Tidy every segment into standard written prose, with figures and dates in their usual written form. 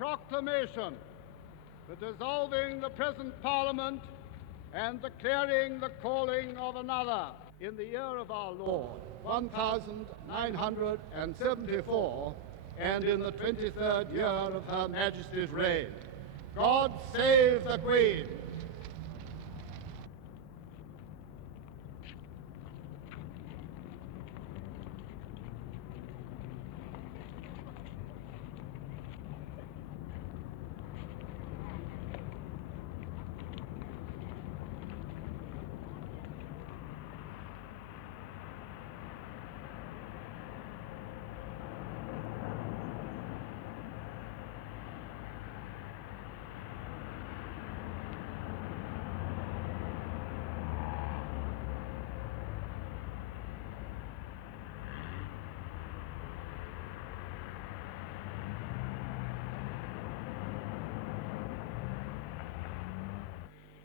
proclamation for dissolving the present Parliament and declaring the calling of another in the year of our Lord, 1974, and in the 23rd year of Her Majesty's reign. God save the Queen!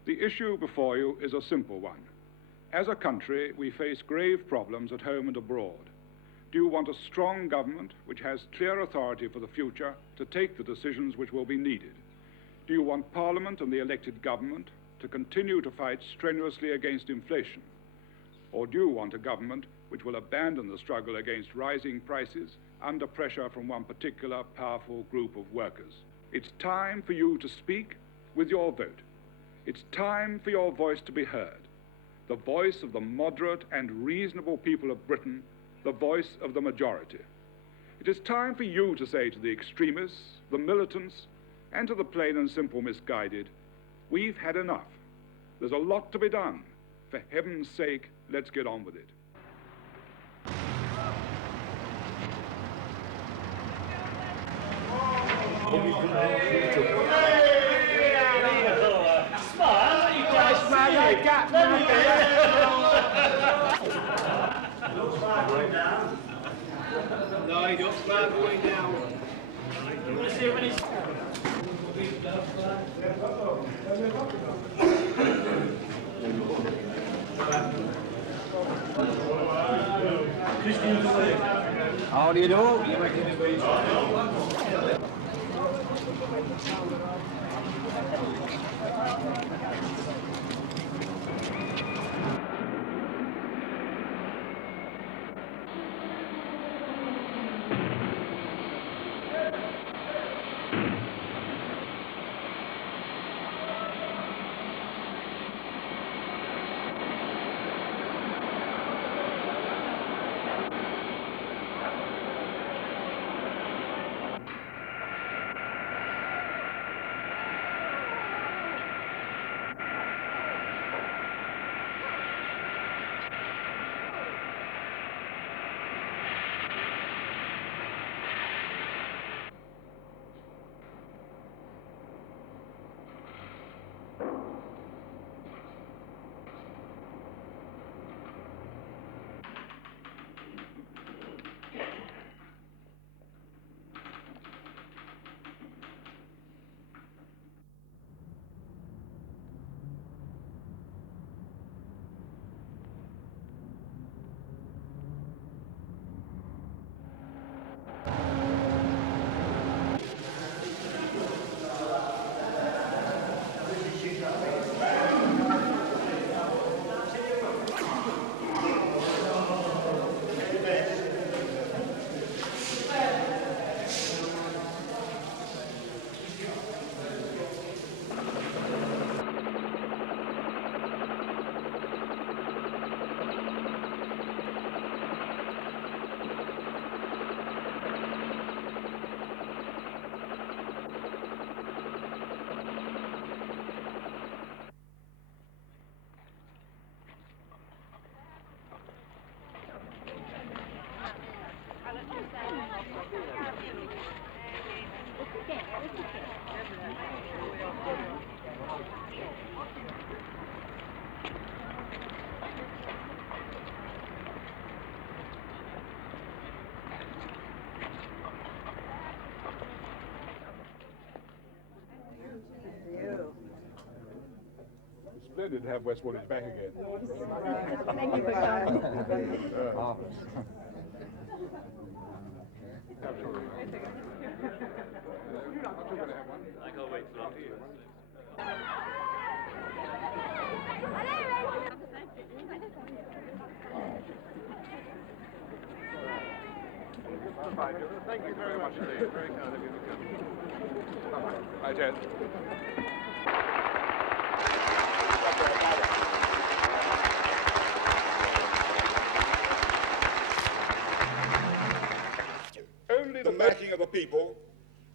The issue before you is a simple one. As a country, we face grave problems at home and abroad. Do you want a strong government which has clear authority for the future to take the decisions which will be needed? Do you want Parliament and the elected government to continue to fight strenuously against inflation? Or do you want a government which will abandon the struggle against rising prices under pressure from one particular powerful group of workers? It's time for you to speak with your vote. It's time for your voice to be heard, the voice of the moderate and reasonable people of Britain, the voice of the majority. It is time for you to say to the extremists, the militants, and to the plain and simple misguided, we've had enough. There's a lot to be done. For heaven's sake, let's get on with it. Looks like going down. No, he don't smile going down. You want to see when he's... How do you do? Splendid to have West Woolwich back again. Thank you for coming. I can't wait till after you. Thank you very much indeed. Very kind of you to come. Bye-bye. Bye, Ted. Only the backing of the people,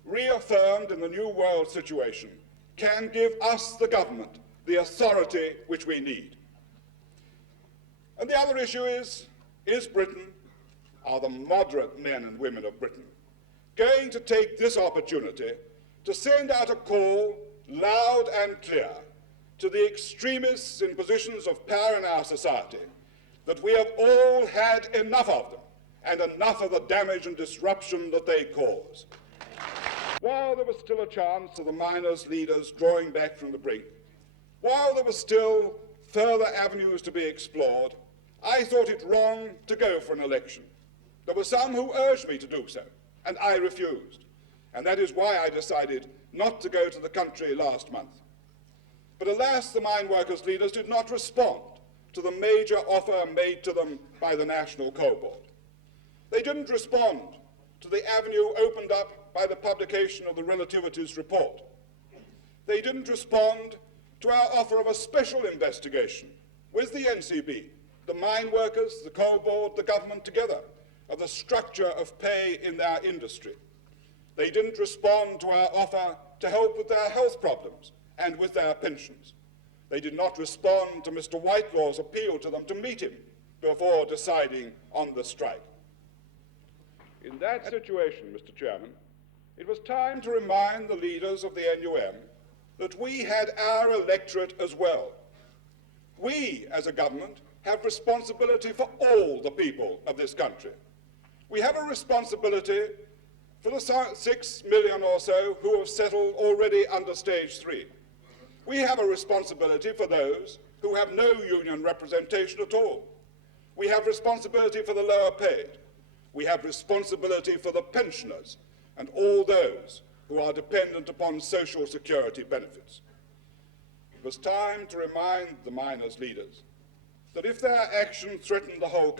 reaffirmed in the new world situation, can give us, the government, the authority which we need. And the other issue is Britain, are the moderate men and women of Britain, going to take this opportunity to send out a call, loud and clear, to the extremists in positions of power in our society, that we have all had enough of them, and enough of the damage and disruption that they cause. While there was still a chance of the miners' leaders drawing back from the brink, while there were still further avenues to be explored, I thought it wrong to go for an election. There were some who urged me to do so, and I refused. And that is why I decided not to go to the country last month. But alas, the mine workers' leaders did not respond to the major offer made to them by the National Coal Board. They didn't respond to the avenue opened up by the publication of the Relativities report. They didn't respond to our offer of a special investigation with the NCB, the mine workers, the coal board, the government together, of the structure of pay in their industry. They didn't respond to our offer to help with their health problems and with their pensions. They did not respond to Mr. Whitelaw's appeal to them to meet him before deciding on the strike. In that situation, Mr. Chairman, it was time to remind the leaders of the NUM that we had our electorate as well. We, as a government, have responsibility for all the people of this country. We have a responsibility for the 6 million or so who have settled already under stage 3. We have a responsibility for those who have no union representation at all. We have responsibility for the lower paid. We have responsibility for the pensioners and all those who are dependent upon social security benefits. It was time to remind the miners' leaders that if their action threatened the whole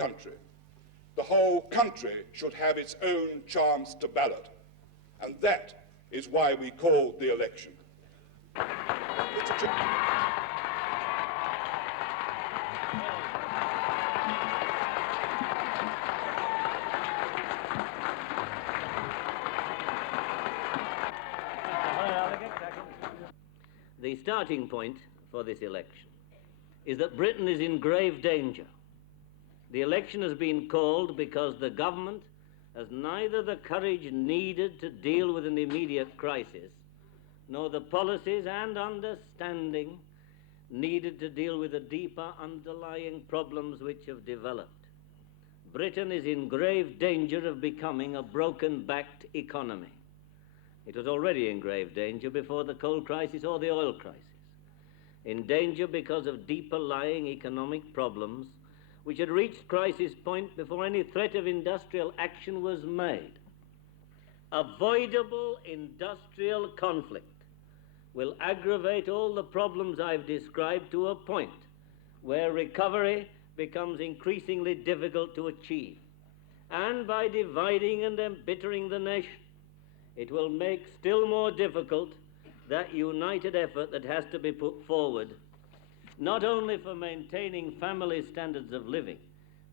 country should have its own chance to ballot. And that is why we called the election. The starting point for this election is that Britain is in grave danger. The election has been called because the government has neither the courage needed to deal with an immediate crisis, nor the policies and understanding needed to deal with the deeper underlying problems which have developed. Britain is in grave danger of becoming a broken-backed economy. It was already in grave danger before the coal crisis or the oil crisis. In danger because of deeper lying economic problems which had reached crisis point before any threat of industrial action was made. Avoidable industrial conflict will aggravate all the problems I've described to a point where recovery becomes increasingly difficult to achieve. And by dividing and embittering the nation, it will make still more difficult that united effort that has to be put forward, not only for maintaining family standards of living,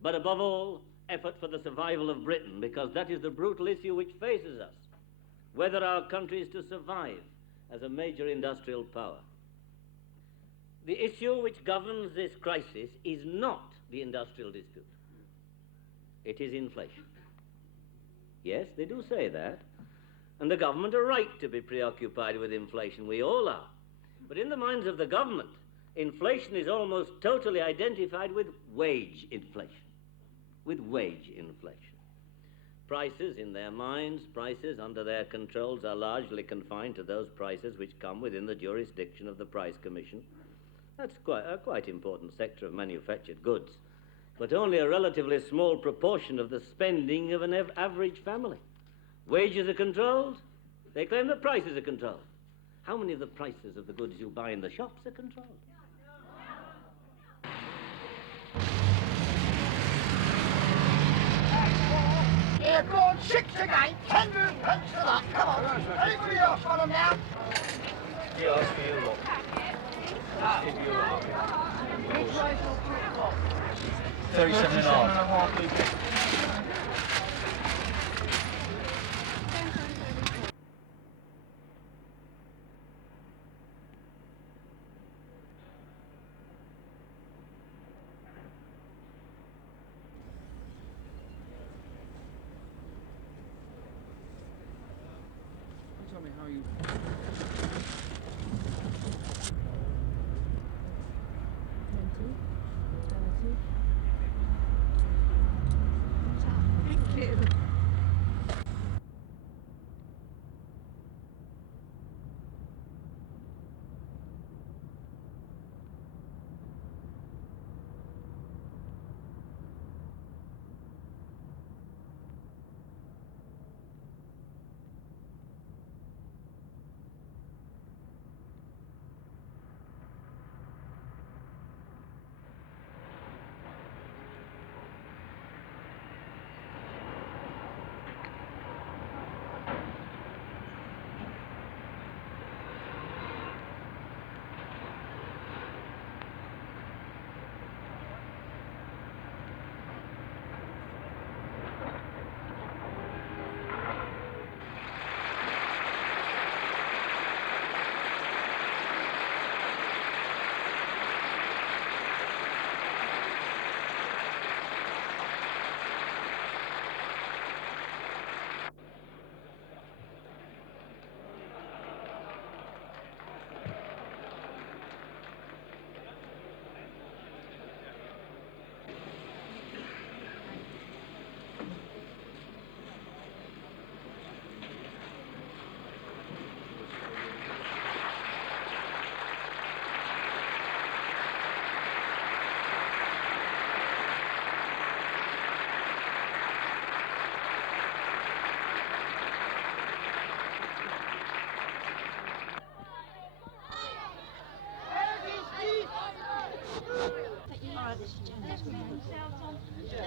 but above all, effort for the survival of Britain, because that is the brutal issue which faces us, whether our country is to survive as a major industrial power. The issue which governs this crisis is not the industrial dispute. It is inflation. Yes, they do say that, and the government are right to be preoccupied with inflation. We all are. But in the minds of the government, inflation is almost totally identified with wage inflation. With wage inflation. Prices in their minds, prices under their controls are largely confined to those prices which come within the jurisdiction of the Price Commission. That's a quite important sector of manufactured goods, but only a relatively small proportion of the spending of an average family. Wages are controlled, They claim that prices are controlled. How many of the prices of the goods you buy in the shops are controlled? Here goes 6 again, 10 pence for that. Come on, anybody else want them now? Yeah, that's for you lot. That's for you lot. 37.5. Tell me how you...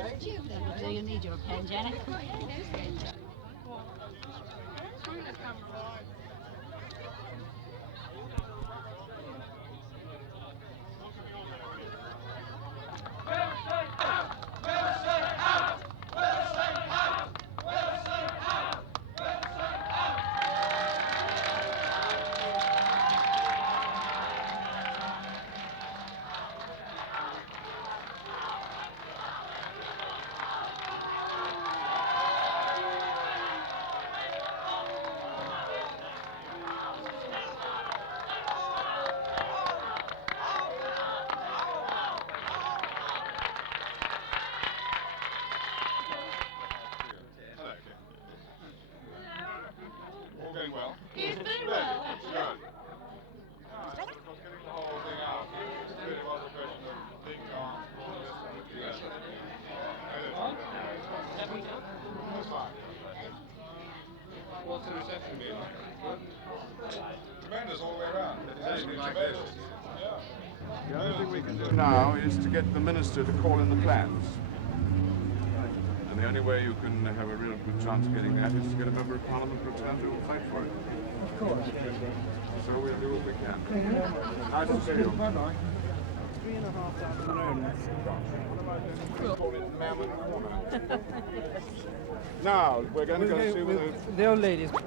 Thank you. Do you need your pen, Janet? All going well? Yes, very well. Good. Of course, getting the whole thing out really was a question of big arms and all the rest of it. Yes. That's fine. What's the reception been like? Good. Tremendous all the way around. It's been tremendous. Yeah. The only thing we can do now is to get the minister to call in the plans. And the only way you can have a real good chance of getting that is to get a member of Parliament to return who will fight for it. Of course. So we'll do what we can. Nice to see you. Bye-bye. 3.5 afternoon. Call in the man in the corner. Now, we're going to go see whether... The old ladies. We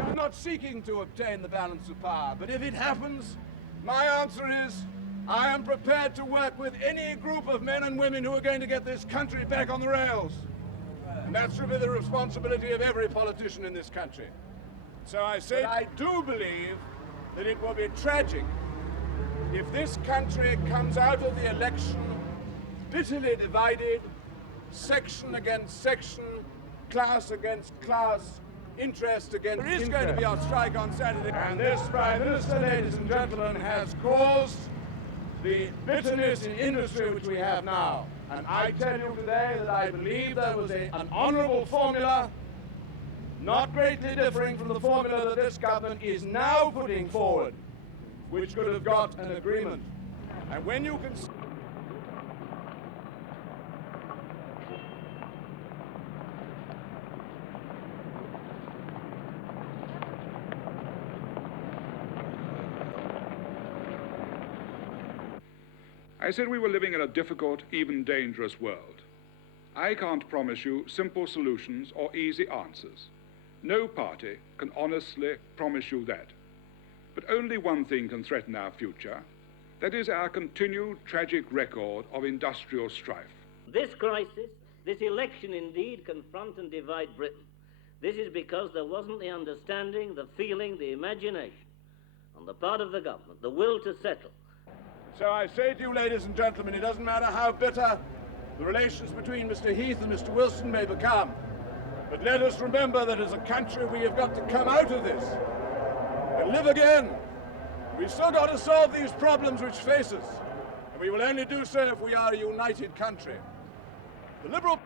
are not seeking to obtain the balance of power, but if it happens, my answer is I am prepared to work with any group of men and women who are going to get this country back on the rails. And that should be the responsibility of every politician in this country. So I say, I do believe that it will be tragic if this country comes out of the election bitterly divided, section against section, class against class, interest against interest. There is going to be a strike on Saturday, and this Prime Minister, ladies and gentlemen, has caused the bitterness in industry which we have now. And I tell you today that I believe there was an honourable formula, not greatly differing from the formula that this government is now putting forward, which could have got an agreement. And when you can... I said we were living in a difficult, even dangerous world. I can't promise you simple solutions or easy answers. No party can honestly promise you that. But only one thing can threaten our future. That is our continued tragic record of industrial strife. This crisis, this election indeed, confront and divide Britain. This is because there wasn't the understanding, the feeling, the imagination on the part of the government, the will to settle. So I say to you, ladies and gentlemen, it doesn't matter how bitter the relations between Mr. Heath and Mr. Wilson may become, but let us remember that as a country we have got to come out of this and live again. We've still got to solve these problems which face us, and we will only do so if we are a united country. The Liberal...